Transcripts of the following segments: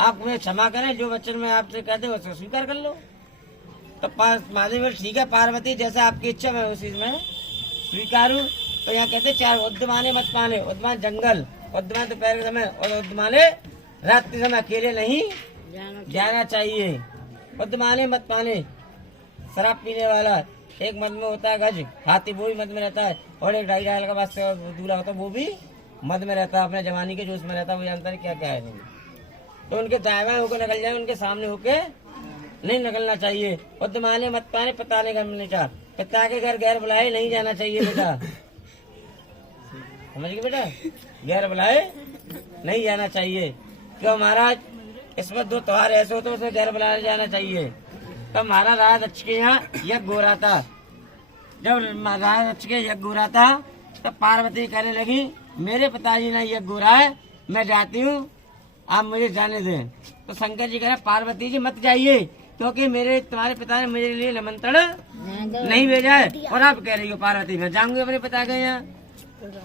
आप मुझे क्षमा करें, जो वचन मैं आपसे कहते हो उसको स्वीकार कर लो। तो महादेव ठीक है पार्वती, जैसे आपकी इच्छा मैं उसी में स्वीकारू। तो यहाँ कहते चार उद्यमाने मत पाने, उद्यमान जंगल, उद्यमान दोपहर के समय और उद्यमाने रात के समय अकेले नहीं जाना चाहिए। उद्यमाने मत पाने, शराब पीने वाला एक मद में होता है गज, हाथी वो भी मद में रहता है, और एक ढाई ढाई का वास्ते दूल्हा होता है वो भी मद में रहता है, अपने जवानी के जोश में रहता है, वो जानता है क्या क्या है नहीं। तो उनके दाएं होकर निकल जाए, उनके सामने होके नहीं निकलना चाहिए। उद्यमाने मत पाने, पिताने घर में नहीं, पिता के घर गैर बुलाए नहीं जाना चाहिए बेटा, समझ गए बेटा, गैर बुलाए नहीं जाना चाहिए। क्यों महाराज, इसमें दो त्योहार ऐसे होते उसमें गैर बुलाए जाना चाहिए। तब महाराज राजा दक्ष के यहाँ यज्ञ हो रहा था, जब राजा दक्ष के यज्ञ हो रहा था तब पार्वती कहने लगी मेरे पिताजी ने यज्ञ हो रहा है, मैं जाती हूँ, आप मुझे जाने दें। तो शंकर जी कह रहे पार्वती जी मत जाइए, क्योंकि मेरे तुम्हारे पिता ने मेरे लिए निमंत्रण नहीं भेजा है। और आप कह रही हो पार्वती मैं जाऊंगी अपने पिता के यहाँ,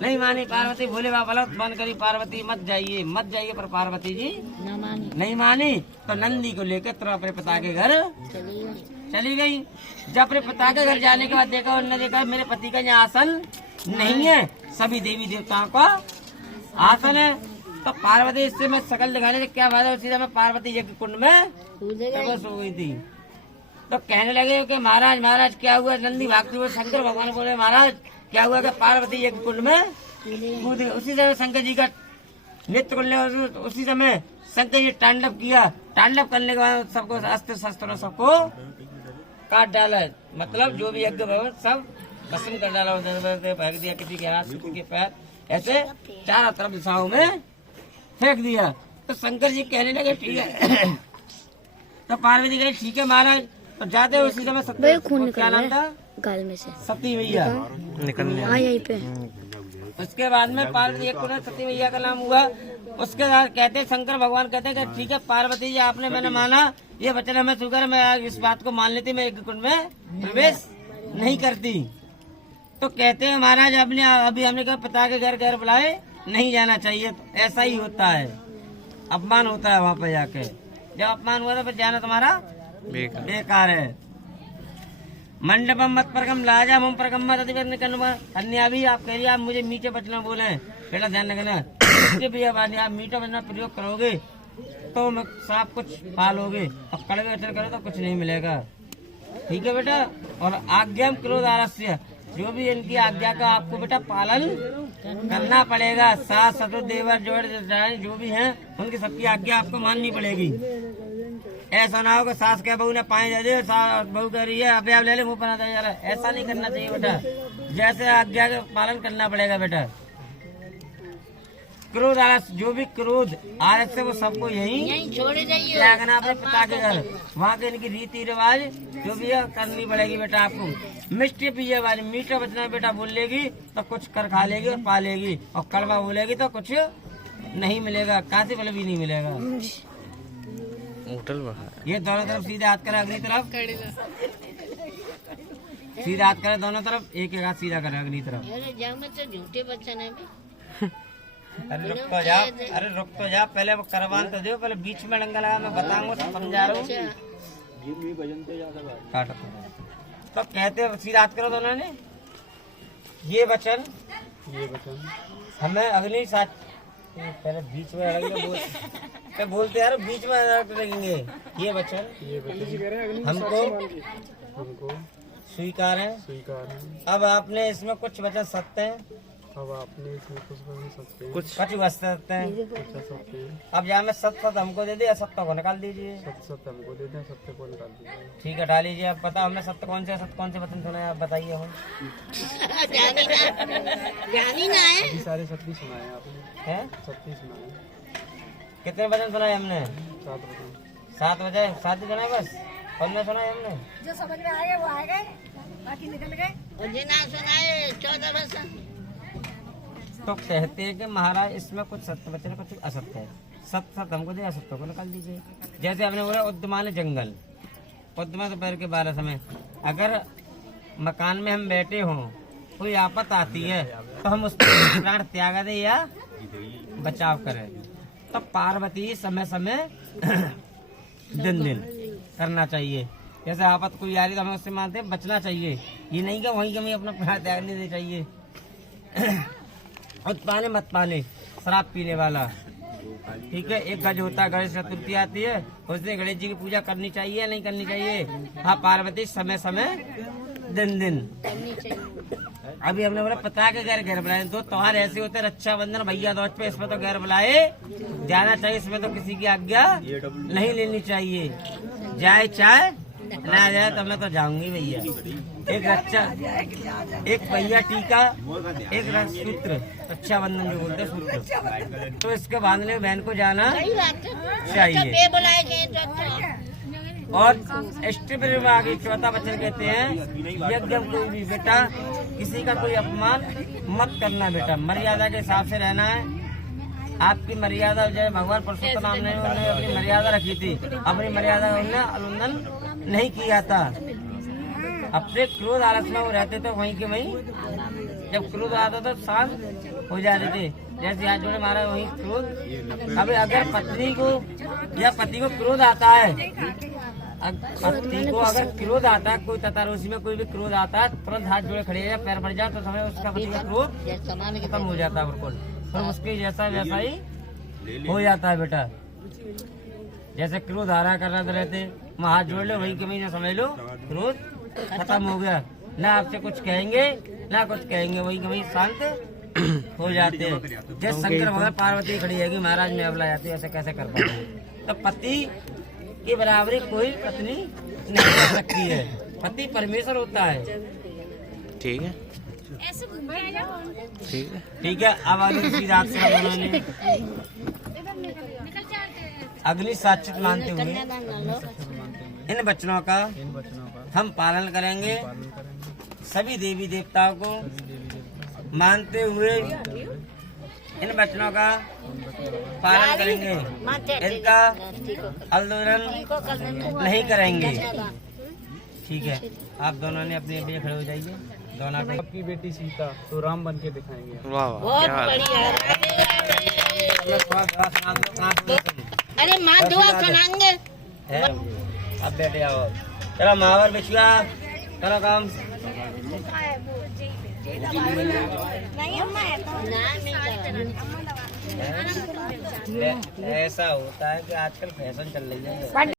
नहीं मानी पार्वती, बोले बाबा बंद करी पार्वती मत जाइए मत जाइए, पर पार्वती जी नहीं मानी। तो नंदी को लेकर तो अपने पिता के घर चली गई। जब अपने पिता के घर जाने के बाद देखा, उन्होंने देखा मेरे पति का यहाँ आसन नहीं है, सभी देवी देवताओं का आसन है। तो पार्वती इससे मैं शकल दिखाने से क्या फायदा, उसी समय पार्वती यज्ञ कुंड में बस हो गई थी। तो कहने लगे कि महाराज महाराज क्या हुआ, नंदी भागते हुए शंकर भगवान बोले महाराज क्या हुआ कि पार्वती यज्ञ कुंड में कूद गई। उसी समय शंकर जी का नृत्य करने, उसी समय शंकर जी तांडव किया, तांडव करने के बाद सबको अस्त्र शस्त्रों सबको काट डाला, मतलब जो भी यज्ञ भवन सब भस्म कर डाला, फेंक दिया, किसी के हाथ किसी के पैर, ऐसे चारों तरफ दिशाओं में फेंक दिया। तो शंकर जी कहने लगे ठीक है तो पार्वती कहे ठीक है महाराज। तो जाते हैं उसी समय क्या नाम था गाल में से सती मैया निकलने, हाँ यहीं पे। उसके बाद में पार्वती एक सती मैया का नाम हुआ। उसके बाद कहते शंकर भगवान कहते हैं कि ठीक है पार्वती जी आपने मैंने माना, ये वचन हमें शुक्र, मैं इस बात को मान लेती, मैं यज्ञ कुंड में प्रवेश नहीं करती। तो कहते हैं महाराज अपने अभी हमने कहा पिता के घर घर बुलाए नहीं जाना चाहिए। तो ऐसा ही होता है, अपमान होता है वहाँ पे जाके, जब अपमान हुआ था फिर जाना तुम्हारा बेकार है। मंडपम मत परगम लाजा मम परगम मत अन्या भी आप कह रही आप मुझे मीठे बचना बोले, बेटा ध्यान रखना भी आप मीठा बचना प्रयोग करोगे तो सब कुछ पालोगे, और कड़वे वचन करो तो कुछ नहीं मिलेगा, ठीक है बेटा। और आज्ञा क्रोध आलस्य, जो भी इनकी आज्ञा का आपको बेटा पालन करना पड़ेगा। सास ससुर देवर जोड़ जो भी हैं उनकी सबकी आज्ञा आपको माननी पड़ेगी। ऐसा ना हो कि सास के बहू ने पाए दे दे, बहू कह रही है अबे आप ले ले मुँह बनाता जा रहा है, ऐसा नहीं करना चाहिए बेटा, जैसे आज्ञा का पालन करना पड़ेगा बेटा। क्रोध आलस, जो भी क्रोध आलस से वो सबको यही छोड़े जाइए, त्यागना अपने पिता के घर, वहाँ के इनकी रीति रिवाज जो भी है करनी पड़ेगी बेटा आपको। मिष्टी पिए वाली मीठा बचना बेटा बोल लेगी तो कुछ कर खा लेगी और पा लेगी, और कड़वा बोलेगी तो कुछ नहीं मिलेगा, कासे फल भी नहीं मिलेगा। ये दोनों तरफ सीधे हाथ करे, अगली तरफ सीधा हाथ करे, दोनों तरफ एक एक हाथ सीधा करे अगली तरफ। झूठे बच्चन है। अरे रुक तो जा, अरे रुक तो जा, पहले वो करवान तो दो, पहले बीच में डंगा लगा, मैं बताऊंगा सब समझा रहा हूँ। तो कहते सीधा हाथ करो दोनों ने, ये वचन हमें अग्नि साथ पहले बीच में लगेंगे बोलते यार बीच में लगेंगे। ये वचन हमको स्वीकार है। अब आपने इसमें कुछ वचन सत्य है, अब आपने इसमें कुछ सत्य है। अब जहाँ में सत्य हमको दे दे, असत्य को निकाल दीजिए। सत्य हमको दे दें, सत्य को निकाल दीजिए। ठीक है डाल लीजिए। अब बताओ हमने सत्य कौन से वचन सुना है, आप बताइए। हम जानी ना है, अभी सारे सत्य सुनाए आपने, हैं सत्य सुनाए। कितने वचन सुनाए हमने? 7 वचन। 7 वचन, 7 ही सुनाए बस, और न सुनाए हमने। जो समझ में आए वो आ गए, बाकी निकल गए। और जो ना सुनाए 14 वचन। तो कहते हैं कि महाराज इसमें कुछ सत्य वचन कुछ असत्य है। सत्य हमको दे, असत्य को निकाल दीजिए। जैसे आपने बोला उद्यमान जंगल, उद्यमान दोपहर के 12 समय, अगर मकान में हम बैठे हों कोई आफत आती है तो हम उसको प्राण त्याग दे या बचाव करें। तब पार्वती समय समय दिन दिन करना चाहिए। जैसे आफत कोई आ रही तो हमें उससे मानते हैं बचना चाहिए, ये नहीं कि वहीं कहीं अपना प्राण त्याग नहीं देना चाहिए। उत्पाने मत पाने, शराब पीने वाला, ठीक है। एक गज होता है, गणेश चतुर्थी आती है, उस दिन गणेश जी की पूजा करनी चाहिए नहीं करनी चाहिए? हाँ, पार्वती समय समय दिन दिन करनी चाहिए। अभी हमने बोला पता के गैर बुलाए, दो त्योहार ऐसे होते हैं, रक्षाबंधन भैया दूज पे, इसमें तो गैर बुलाए जाना चाहिए, इसमें तो किसी की आज्ञा नहीं लेनी चाहिए। जाए चाहे ना जाए तो मैं तो जाऊंगी भैया। एक रक्षा, एक भैया टीका, एक सूत्र, रक्षाबंधन जो बोलते हैं सूत्र, तो इसके बांधने बहन को जाना सही बात है। चाहिए। बे बुलाए गए तो अच्छा। और इष्ट विभाग चौथा वचन कहते हैं, यज्ञ कोई भी बेटा किसी का कोई अपमान मत करना बेटा, मर्यादा के हिसाब से रहना है। आपकी मर्यादा, जय भगवान पुरुषोत्तम नाम ने उन्होंने अपनी मर्यादा रखी थी, अपनी मर्यादा का उन्होंने उल्लंघन नहीं किया था। अपने क्रोध आलस में वो रहते तो वहीं के वहीं, जब क्रोध आता तो शांत हो जाते थे। जैसे आज जोड़े हमारा वही क्रोध। अभी अगर पत्नी को या पति को क्रोध आता है, पति को अगर क्रोध आता है, कोई ततारोसी में कोई भी क्रोध आता है, तुरंत हाथ जोड़े खड़े या पैर पड़ जाए तो समय उसका पति का क्रोध खत्म हो जाता है बिल्कुल, फिर उसके जैसा वैसा ही हो जाता है बेटा। जैसे क्रोध आ रहा करना तो रहते, मैं हाथ जोड़ लो वही के महीने समझ लो क्रोध खत्म हो गया, ना आपसे कुछ कहेंगे ना कुछ कहेंगे, वही के वही शांत हो जाते हैं। जैसे शंकर भगवान पार्वती खड़ी है कि महाराज में अबला जाती है, ऐसे कैसे कर पाते? तो पति की बराबरी कोई पत्नी नहीं कर सकती है, पति परमेश्वर होता है। ठीक है, ठीक है, ठीक है। अब अग्नि रात से उन्होंने अग्नि साक्षित मानते हुए कन्यादान ना लो। इन वचनों का इन वचनों का हम पालन करेंगे, पालन करेंगे, सभी देवी देवताओं को मानते हुए इन वचनों का पालन करेंगे, इनका आंदोलन नहीं करेंगे। ठीक है, आप दोनों ने अपनी अपनी खड़े हो जाइए। दोनों को आपकी बेटी सीता तो राम बन के दिखाएंगे। वाह वाह, बहुत क्या बात है। बढ़िया। अरे माँ दुआ सुनाएंगे। अब बैठे आओ, चलो मावर बिछुआ करो काम। नहीं अम्मा है तो ना नहीं ऐसा होता है कि आजकल फैशन चल रही है।